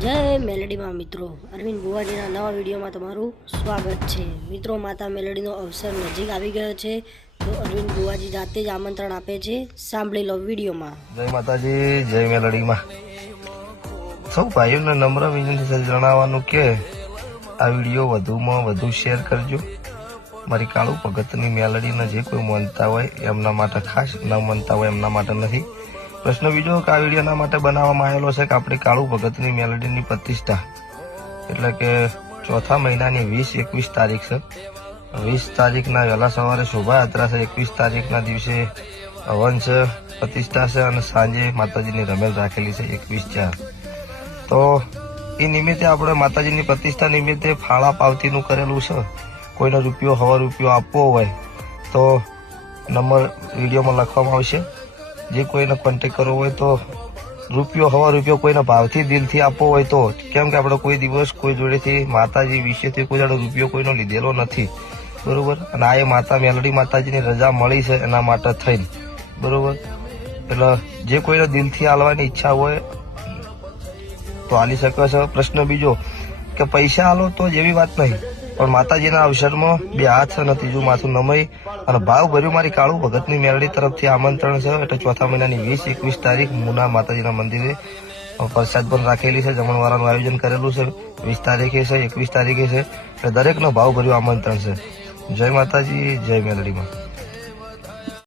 જય મેલડીમાં મિત્રો, અરવિંદ બુવાજીના નવા વિડીયોમાં તમારું સ્વાગત છે। મિત્રો, માતા મેલડીનો અવસર નજીક આવી ગયો છે, તો અરવિંદ બુવાજી જાતે જ આમંત્રણ આપે છે। સાંભળી લો વિડીયોમાં। જય માતાજી, જય મેલડીમાં। સૌ ભાઈઓને નમ્ર વિનંતી જણાવવાનું કે આ વિડીયો વધુમાં વધુ શેર કરજો। મારી કાળુ ભગતની મેલડીને જે કોઈ માનતા હોય એમના માટે ખાસ, ન માનતા હોય એમના માટે નહીં। પ્રશ્ન બીજો કે આ વિડીયોના માટે બનાવવામાં આવેલો છે કે આપણી કાળુ ભગતની મેલડીની પ્રતિષ્ઠા એટલે કે ચોથા મહિનાની 20-21 તારીખ છે। 20 તારીખના વહેલા સવારે શોભાયાત્રા છે, 21 તારીખના દિવસે હવન છે, પ્રતિષ્ઠા છે અને સાંજે માતાજીની રમેલ રાખેલી છે 21/4। તો એ નિમિત્તે આપણે માતાજીની પ્રતિષ્ઠા નિમિત્તે ફાળા પાવતીનું કરેલું છે। કોઈને રૂપિયો 100 રૂપિયો આપવો હોય તો નંબર વિડીયોમાં લખવામાં આવશે। જે કોઈને કોન્ટેક્ટ કરવો હોય તો રૂપિયો 100 રૂપિયો કોઈને ભાવથી દિલથી આપવો હોય તો, કેમ કે આપણે કોઈ દિવસ કોઈ જોડેથી માતાજી વિશેથી કોઈ જોડે રૂપિયો કોઈનો લીધેલો નથી, બરોબર। અને આ એ માતા મેલડી માતાજીની રજા મળી છે એના માટે થઈને, બરોબર। એટલે જે કોઈને દિલથી આલવાની ઈચ્છા હોય તો આલી શકે છે। પ્રશ્ન બીજો કે પૈસા આલો તો જેવી વાત નહીં, પણ માતાજીના અવસરમાં 2 હાથ અને 3જું માથું નમાઈ અને ભાવ ભર્યું મારી કાળુ ભગતની મેલડી તરફથી આમંત્રણ છે। એટલે ચોથા મહિનાની 20-21 તારીખ મુના માતાજીના મંદિરે પ્રસાદ પણ રાખેલી છે, જમણવારનું આયોજન કરેલું છે। 20 તારીખે છે, 21 તારીખે છે, એટલે દરેકનો ભાવ ભર્યું આમંત્રણ છે। જય માતાજી, જય મેલડીમાં।